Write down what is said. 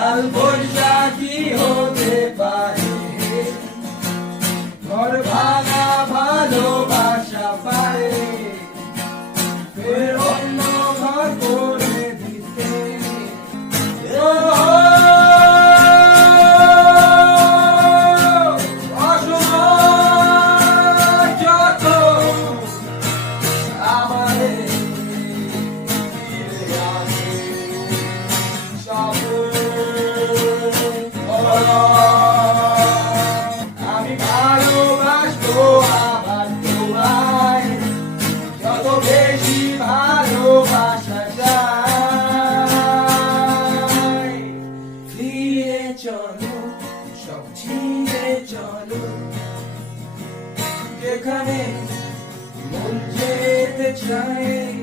কাল বৈশাখী হতে পারে, ঘর ভাঙা ভালোবাসা পারে ফের অন্য ঘর করে দিতে। অসময় যত আমারে ফিরে আসে, আমি ভালোবাসবো আবার তোমায়, যত বেশি ভালোবাসা যায়। ফিরে চলো, সব ছিঁড়ে চলো, যেখানে মন যেতে চায়।